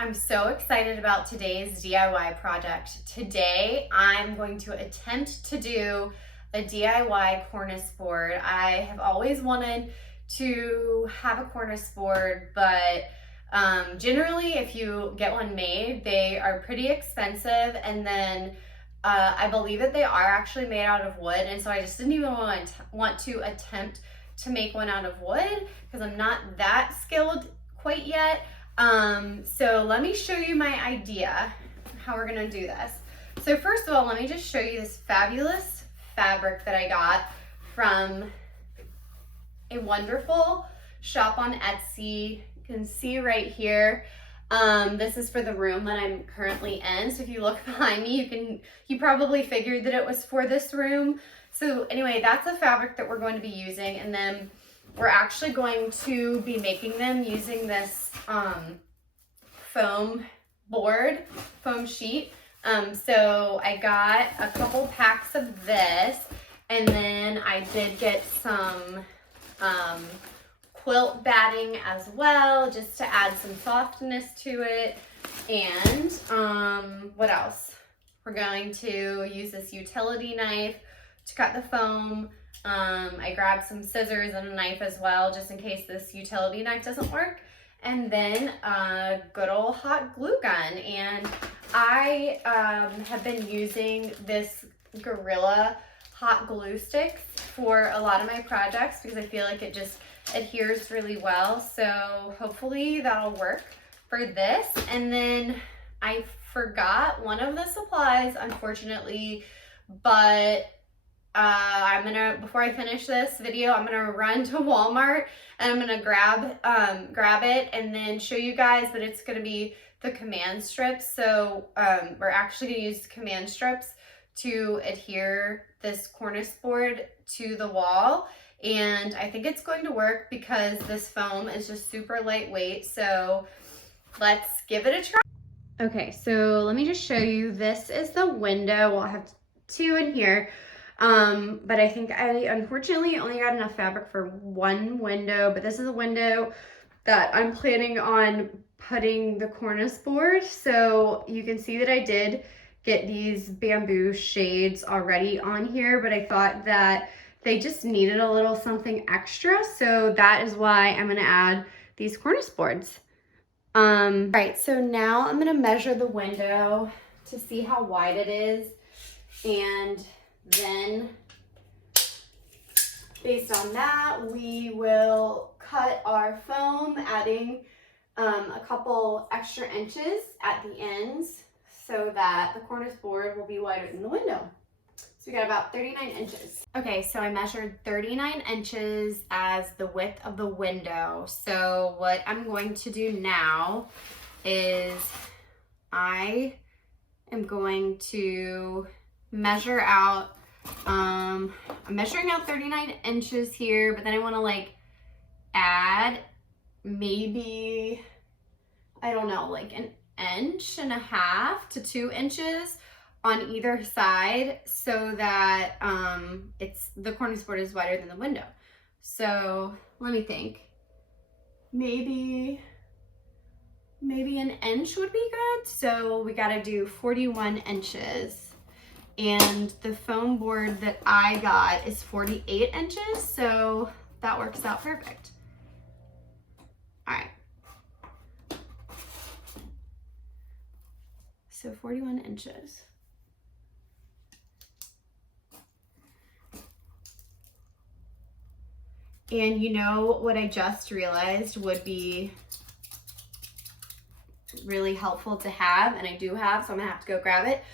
I'm so excited about today's DIY project. Today, I'm going to attempt to do a DIY cornice board. I have always wanted to have a cornice board, but generally if you get one made, they are pretty expensive, and then I believe that they are actually made out of wood, and so I just didn't even want to attempt to make one out of wood because I'm not that skilled quite yet. So let me show you my idea how we're gonna do this. So first of all, let me just show you this fabulous fabric that I got from a wonderful shop on Etsy. You can see right here. This is for the room that I'm currently in. So if you look behind me, you probably figured that it was for this room. So anyway, that's the fabric that we're going to be using, and then we're actually going to be making them using this foam board, foam sheet. So I got a couple packs of this, and then I did get some quilt batting as well, just to add some softness to it. And what else? We're going to use this utility knife to cut the foam. I grabbed some scissors and a knife as well, just in case this utility knife doesn't work. And then a good old hot glue gun. And I have been using this Gorilla hot glue sticks for a lot of my projects because I feel like it just adheres really well. So hopefully that'll work for this. And then I forgot one of the supplies, unfortunately, but before I finish this video, I'm gonna run to Walmart and I'm gonna grab it and then show you guys that it's gonna be the command strips. So we're actually gonna use the command strips to adhere this cornice board to the wall. And I think it's going to work because this foam is just super lightweight. So let's give it a try. Okay, so let me just show you. This is the window. We'll have two in here. But I think I unfortunately only got enough fabric for one window, but this is a window that I'm planning on putting the cornice board. So you can see that I did get these bamboo shades already on here, but I thought that they just needed a little something extra. So that is why I'm gonna add these cornice boards. All right, so now I'm gonna measure the window to see how wide it is. And then based on that, we will cut our foam, adding a couple extra inches at the ends so that the cornice board will be wider than the window. So we got about 39 inches. Okay, so I measured 39 inches as the width of the window. So what I'm going to do now is I am going to measure out, I'm measuring out 39 inches here, but then I want to like add maybe, I don't know, like an inch and a half to 2 inches on either side so that the cornice board is wider than the window. So let me think, maybe an inch would be good. So we got to do 41 inches. And the foam board that I got is 48 inches, so that works out perfect. All right. So 41 inches. And you know what I just realized would be really helpful to have, and I do have, so I'm gonna have to go grab it.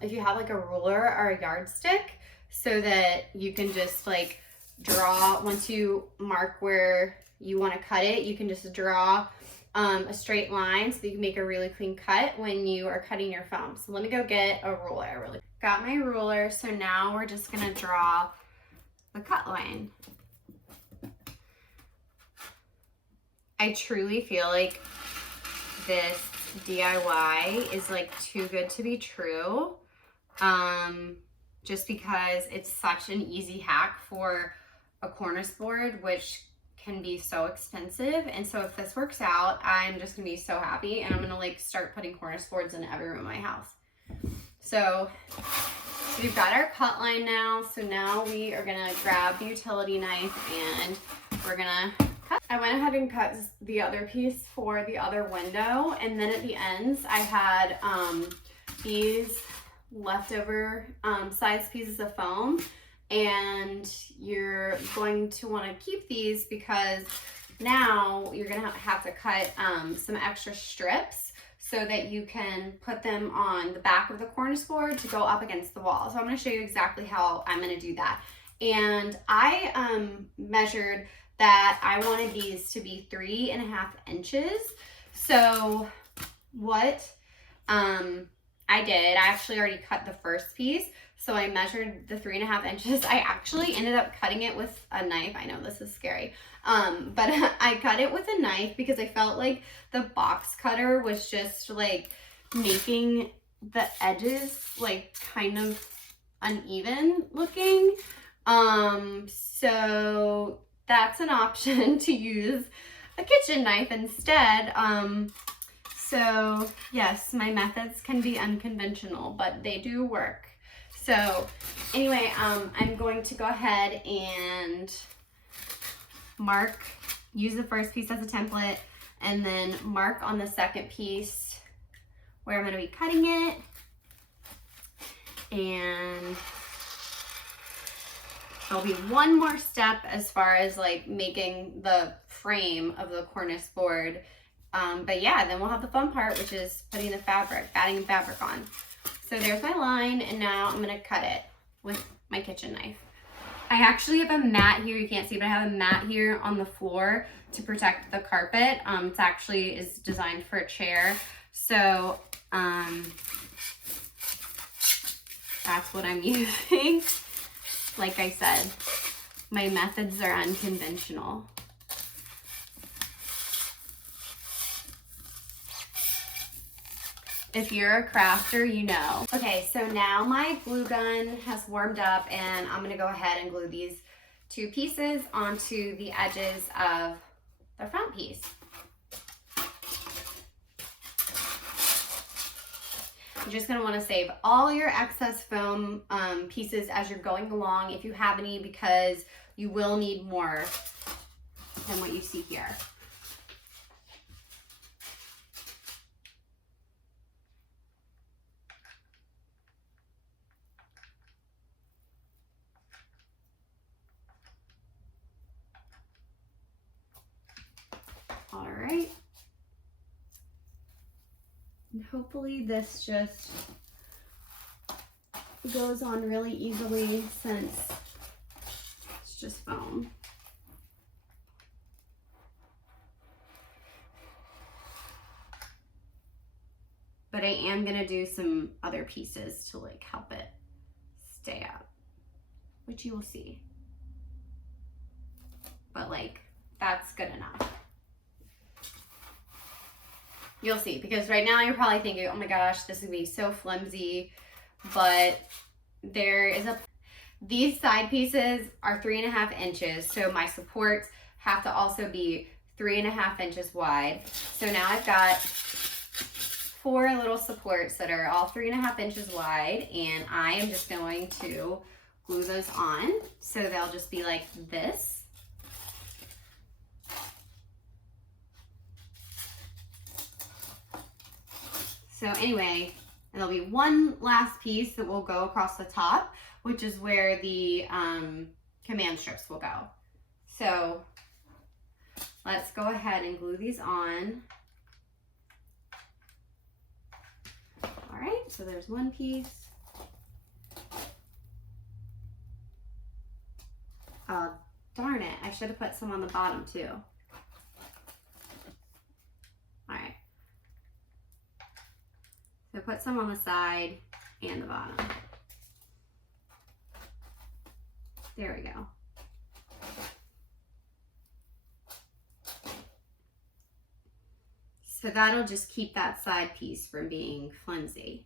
If you have like a ruler or a yardstick, so that you can just like draw, once you mark where you want to cut it, you can just draw a straight line so that you can make a really clean cut when you are cutting your foam. So let me go get a ruler. Got my ruler, so now we're just gonna draw the cut line. I truly feel like this DIY is like too good to be true, just because it's such an easy hack for a cornice board, which can be so expensive. And so if this works out, I'm just gonna be so happy, and I'm gonna like start putting cornice boards in every room in my house. So we've got our cut line now. So now we are gonna grab the utility knife and we're gonna cut. I went ahead and cut the other piece for the other window. And then at the ends, I had these leftover size pieces of foam. And you're going to want to keep these because now you're going to have to cut some extra strips so that you can put them on the back of the cornice board to go up against the wall. So I'm going to show you exactly how I'm going to do that. And I measured that I wanted these to be 3.5 inches. So what I did, I actually already cut the first piece. So I measured the 3.5 inches. I actually ended up cutting it with a knife. I know this is scary. But I cut it with a knife because I felt like the box cutter was just like making the edges like kind of uneven looking. So that's an option to use a kitchen knife instead. So yes, my methods can be unconventional, but they do work. So anyway, I'm going to go ahead and use the first piece as a template, and then mark on the second piece where I'm going to be cutting it. And there'll be one more step as far as like making the frame of the cornice board. But yeah, then we'll have the fun part, which is putting the fabric, adding the fabric on. So there's my line, and now I'm gonna cut it with my kitchen knife. I actually have a mat here, you can't see, but I have a mat here on the floor to protect the carpet. It's actually is designed for a chair. So that's what I'm using. Like I said, my methods are unconventional. If you're a crafter, you know. Okay, so now my glue gun has warmed up, and I'm gonna go ahead and glue these two pieces onto the edges of the front piece. You're just gonna wanna save all your excess foam pieces as you're going along, if you have any, because you will need more than what you see here. All right, and hopefully this just goes on really easily since it's just foam. But I am gonna do some other pieces to like help it stay up, which you will see. But like, that's good enough. You'll see, because right now you're probably thinking, oh my gosh, this is gonna be so flimsy, but these side pieces are 3.5 inches, so my supports have to also be 3.5 inches wide. So now I've got 4 little supports that are all 3.5 inches wide, and I am just going to glue those on, so they'll just be like this. So anyway, there'll be one last piece that will go across the top, which is where the command strips will go. So let's go ahead and glue these on. All right, so there's one piece. Oh, darn it, I should have put some on the bottom too. All right. So put some on the side and the bottom. There we go. So that'll just keep that side piece from being flimsy.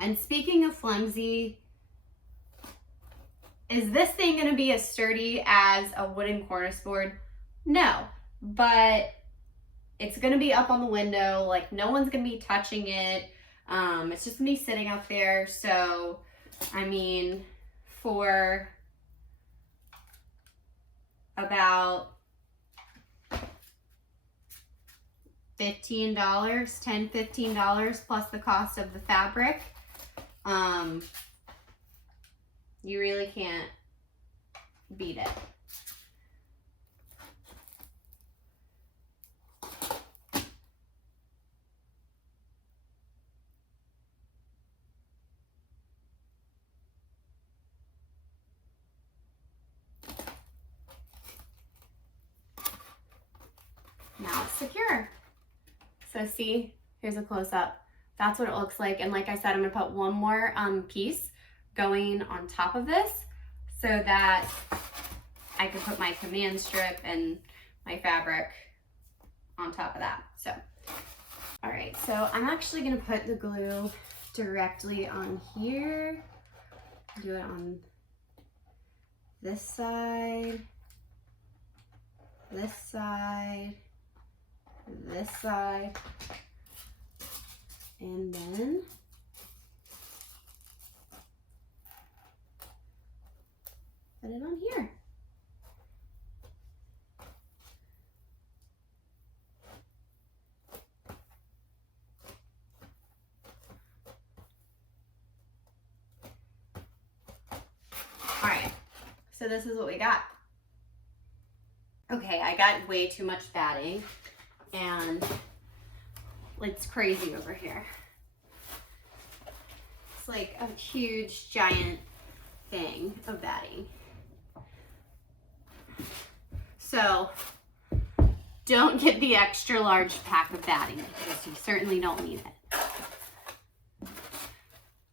And speaking of flimsy, Is this thing gonna be as sturdy as a wooden cornice board? No, but it's gonna be up on the window, like no one's gonna be touching it. It's just gonna be sitting up there. So, I mean, for about $15, $10, $15 plus the cost of the fabric, you really can't beat it. Now it's secure. So see, here's a close-up. That's what it looks like. And like I said, I'm gonna put one more piece going on top of this so that I can put my command strip and my fabric on top of that. So, all right, so I'm actually gonna put the glue directly on here. Do it on this side, this side, this side, and then put it on here. All right, so this is what we got. Okay, I got way too much batting and it's crazy over here. It's like a huge, giant thing of batting. So don't get the extra large pack of batting because you certainly don't need it.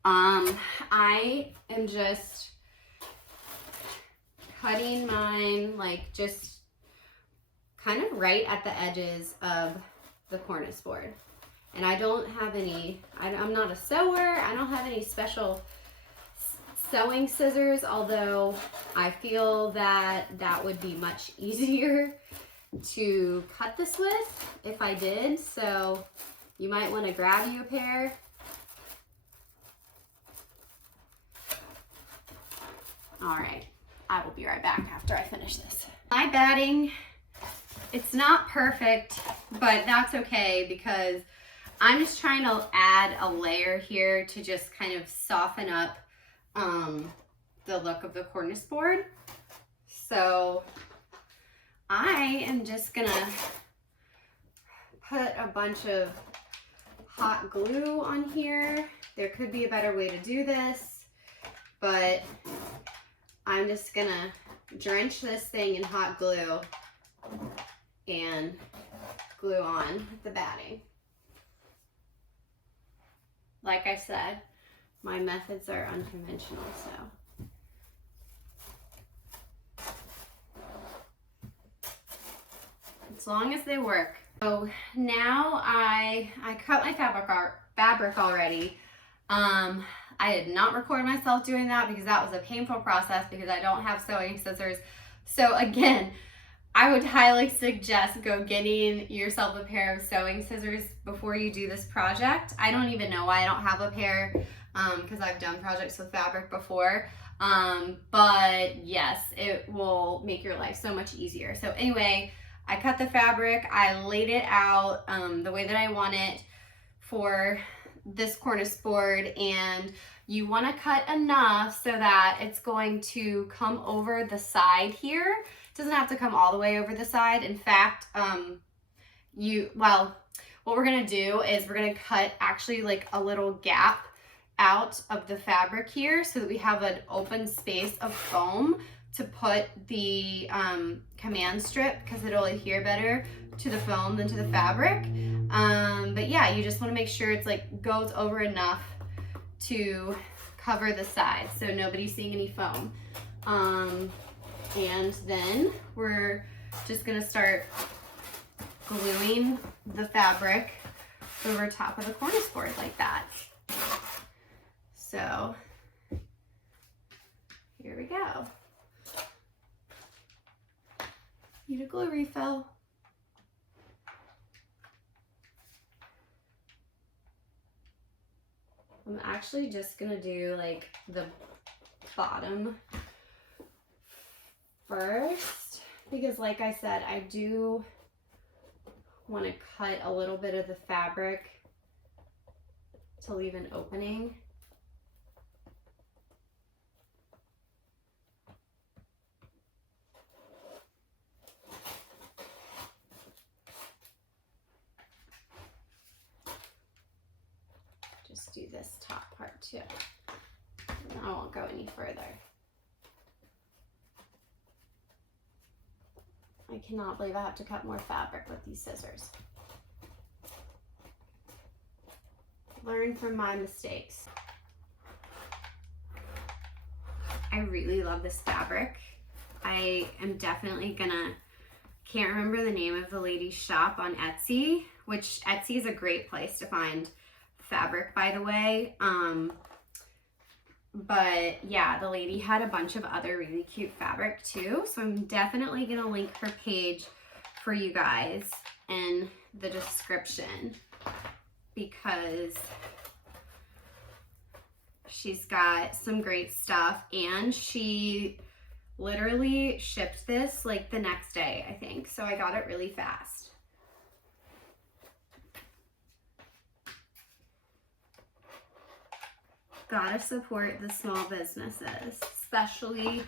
I am just cutting mine like just kind of right at the edges of the cornice board. And I don't have any, I'm not a sewer, I don't have any special sewing scissors, although I feel that that would be much easier to cut this with if I did. So you might want to grab you a pair. All right, I will be right back after I finish this. My batting, it's not perfect, but that's okay because I'm just trying to add a layer here to just kind of soften up the look of the cornice board. So I am just gonna put a bunch of hot glue on here. There could be a better way to do this, but I'm just gonna drench this thing in hot glue and glue on the batting. Like I said, my methods are unconventional, so. As long as they work. So now I cut my fabric already. I did not record myself doing that because that was a painful process because I don't have sewing scissors. So again, I would highly suggest go getting yourself a pair of sewing scissors before you do this project. I don't even know why I don't have a pair because I've done projects with fabric before. But yes, it will make your life so much easier. So anyway, I cut the fabric, I laid it out the way that I want it for this cornice board, and you want to cut enough so that it's going to come over the side here. It doesn't have to come all the way over the side. In fact, what we're going to do is we're going to cut actually like a little gap out of the fabric here so that we have an open space of foam to put the command strip because it'll adhere better to the foam than to the fabric. But yeah, you just want to make sure it's like goes over enough to cover the sides so nobody's seeing any foam. And then we're just gonna start gluing the fabric over top of the cornice board like that. So here we go. Need a glue refill. I'm actually just gonna do like the bottom first, because like I said, I do want to cut a little bit of the fabric to leave an opening. Just do this top part too. And I won't go any further. I cannot believe I have to cut more fabric with these scissors. Learn from my mistakes. I really love this fabric. I am definitely gonna, can't remember the name of the lady's shop on Etsy, which Etsy is a great place to find fabric, by the way. But yeah, the lady had a bunch of other really cute fabric too. So I'm definitely gonna link her page for you guys in the description, because she's got some great stuff, and she literally shipped this like the next day, I think. So I got it really fast. Gotta support the small businesses, especially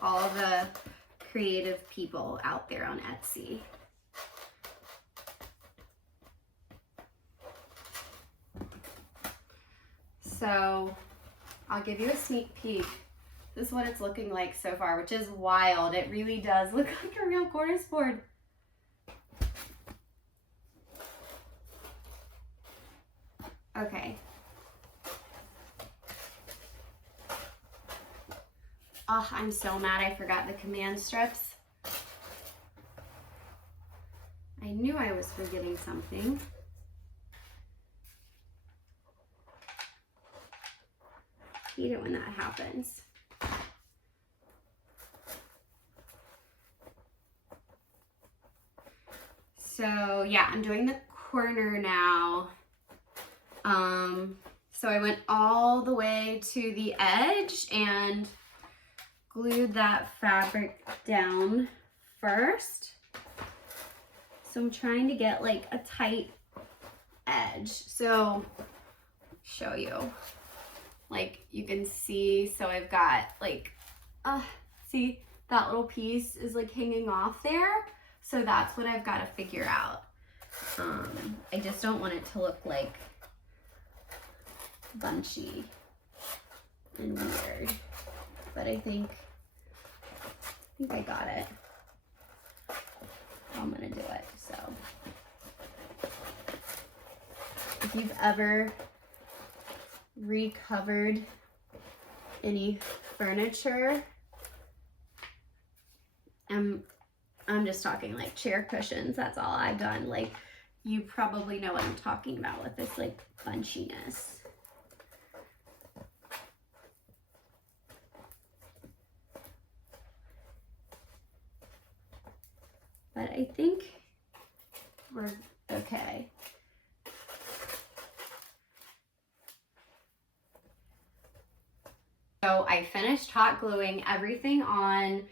all the creative people out there on Etsy. So I'll give you a sneak peek. This is what it's looking like so far, which is wild. It really does look like a real Cornice board. Okay. Oh, I'm so mad I forgot the command strips. I knew I was forgetting something. Hate it when that happens. So yeah, I'm doing the corner now. So I went all the way to the edge and glued that fabric down first. So I'm trying to get like a tight edge. So show you, like you can see, so I've got like, see that little piece is like hanging off there. So that's what I've got to figure out. I just don't want it to look like bunchy and weird, but I think I got it. I'm gonna do it. So if you've ever recovered any furniture, I'm just talking like chair cushions, that's all I've done. Like, you probably know what I'm talking about with this like bunchiness. But I think we're okay. So I finished hot gluing everything on,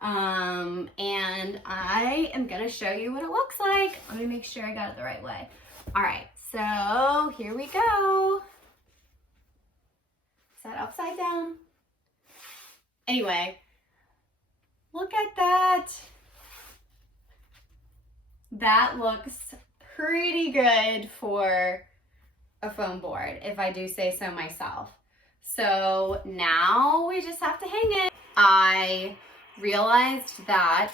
and I am gonna show you what it looks like. Let me make sure I got it the right way. All right, so here we go. Is that upside down? Anyway, look at that. That looks pretty good for a foam board, if I do say so myself. So now we just have to hang it. I realized that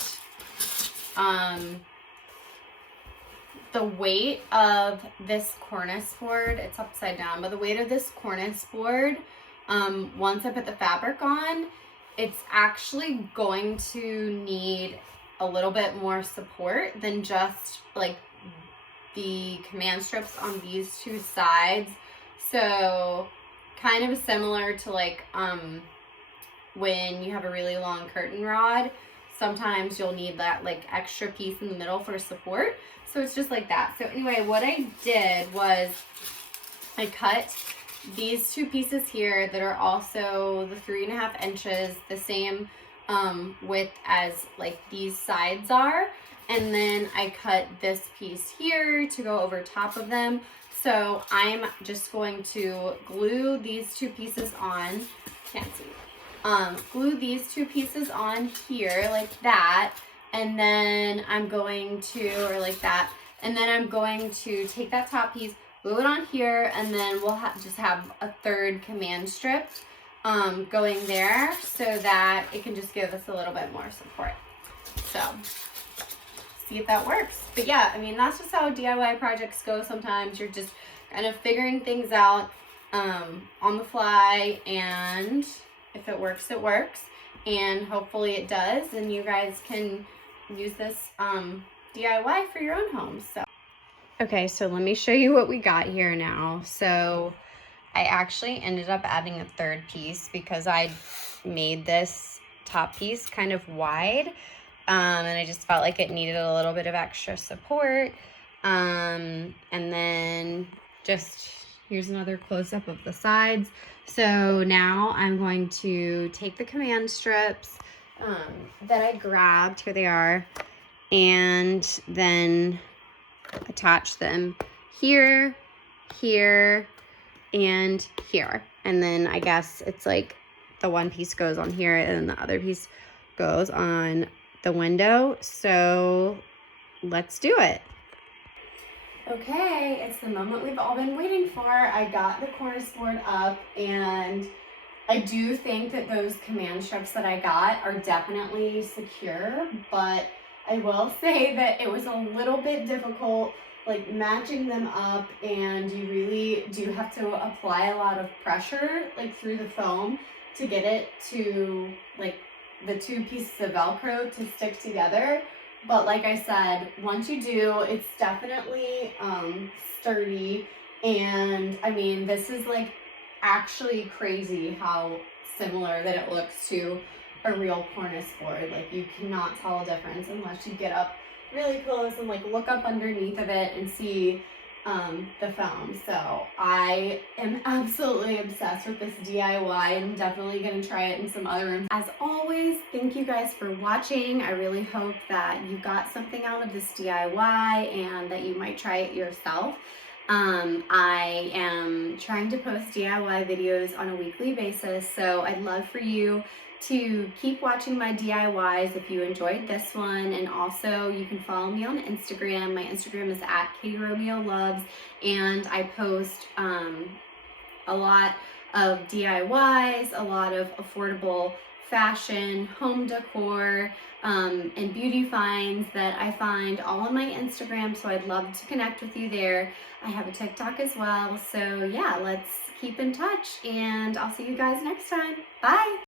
the weight of this Cornice board, it's upside down, but the weight of this Cornice board, once I put the fabric on, it's actually going to need a little bit more support than just like the command strips on these two sides. So kind of similar to like when you have a really long curtain rod, sometimes you'll need that like extra piece in the middle for support. So it's just like that. So anyway, what I did was I cut these two pieces here that are also the 3.5 inches, the same width as like these sides are. And then I cut this piece here to go over top of them. So I'm just going to glue these two pieces on, can't see, glue these two pieces on here like that. And then I'm going to, or like that, and then I'm going to take that top piece, glue it on here, and then we'll just have a third command strip going there so that it can just give us a little bit more support. So see if that works. But yeah, I mean, that's just how DIY projects go sometimes. You're just kind of figuring things out on the fly, and if it works, it works. And hopefully it does, and you guys can use this DIY for your own homes. So okay, so let me show you what we got here now. So I actually ended up adding a third piece because I made this top piece kind of wide, and I just felt like it needed a little bit of extra support. And then just here's another close-up of the sides. So now I'm going to take the command strips that I grabbed, here they are, and then attach them here, here, and here. And then I guess it's like the one piece goes on here and the other piece goes on the window. So let's do it. Okay, it's the moment we've all been waiting for. I got the Cornice board up, and I do think that those command strips that I got are definitely secure, but I will say that it was a little bit difficult like matching them up, and you really do have to apply a lot of pressure like through the foam to get it to like the two pieces of Velcro to stick together. But like I said, once you do, it's definitely sturdy. And I mean, this is like actually crazy how similar that it looks to a real Cornice board. Like you cannot tell a difference unless you get up really close and like look up underneath of it and see the foam. So I am absolutely obsessed with this DIY. I'm definitely going to try it in some other rooms. As always, thank you guys for watching. I really hope that you got something out of this DIY and that you might try it yourself. I am trying to post DIY videos on a weekly basis, so I'd love for you to keep watching my DIYs if you enjoyed this one. And also you can follow me on Instagram. My Instagram is @KRomeoLoves, and I post a lot of DIYs, a lot of affordable fashion, home decor, and beauty finds that I find all on my Instagram, so I'd love to connect with you there. I have a TikTok as well, so yeah, let's keep in touch, and I'll see you guys next time. Bye!